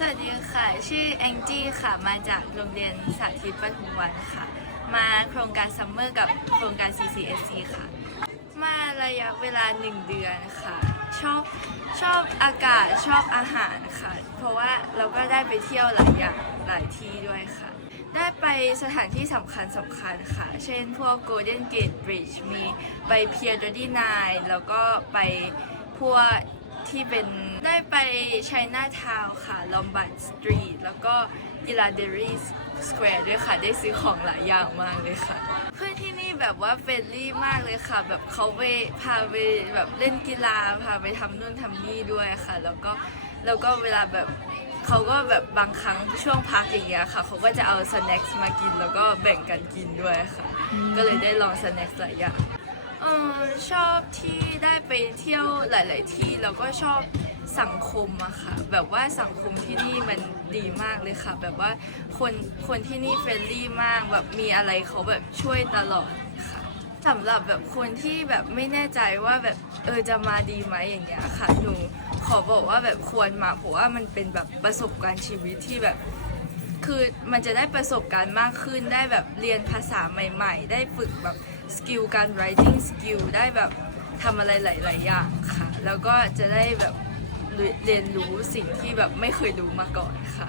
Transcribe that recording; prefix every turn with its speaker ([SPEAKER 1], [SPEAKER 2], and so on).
[SPEAKER 1] สวัสดีค่ะ ชื่อแองจี้ค่ะ มาจากโรงเรียนสาธิตปทุมวันค่ะ มาโครงการซัมเมอร์กับโครงการ CCSC ค่ะ มาระยะเวลาหนึ่งเดือนค่ะ ชอบชอบอากาศชอบอาหารค่ะ เพราะว่าเราก็ได้ไปเที่ยวหลายอย่างหลายที่ด้วยค่ะ ได้ไปสถานที่สำคัญสำคัญค่ะ เช่นพวก Golden Gate Bridge มีไป Pier 29แล้วก็ไปพวก ที่เป็นได้ไป China Town ค่ะ Lombard Street แล้วก็ i l a d e r i Square ด้วยค่ะ ได้ซื้อของหลายอย่างมากเลยค่ะ เพื่อนที่นี่แบบว่าเฟรนลี่มากเลยค่ะ แบบเขาไปพาไปแบบเล่นกีฬาพาไปทำนู่นทำนี่ด้วยค่ะ แล้วก็แล้วก็เวลาแบบเขาก็แบบบางครั้งช่วงพักอย่างเงี้ยค่ะเขาก็จะเอาสแน็คมากินแล้วก็แบ่งกันกินด้วยค่ะ ก็เลยได้ลองสแน็คหลายอย่าง เออชอบที่ได้ไปเที่ยวหลาย ๆ ที่แล้วก็ชอบสังคมอะค่ะ แบบว่าสังคมที่นี่มันดีมากเลยค่ะ แบบว่าคนคนที่นี่เฟรนลี่มากแบบมีอะไรเขาแบบช่วยตลอดค่ะสำหรับแบบคนที่แบบไม่แน่ใจว่าแบบเออจะมาดีไหมอย่างเงี้ยค่ะหนูขอบอกว่าแบบควรมาเพราะว่ามันเป็นแบบประสบการณ์ชีวิตที่แบบ คือมันจะได้ประสบการณ์มากขึ้นได้แบบเรียนภาษาใหม่ ๆ ได้ฝึกแบบ สกิลการ writing skill ได้แบบทำอะไรหลาย ๆ อย่างค่ะ แล้วก็จะได้แบบเรียนรู้สิ่งที่แบบไม่เคยรู้มาก่อนค่ะ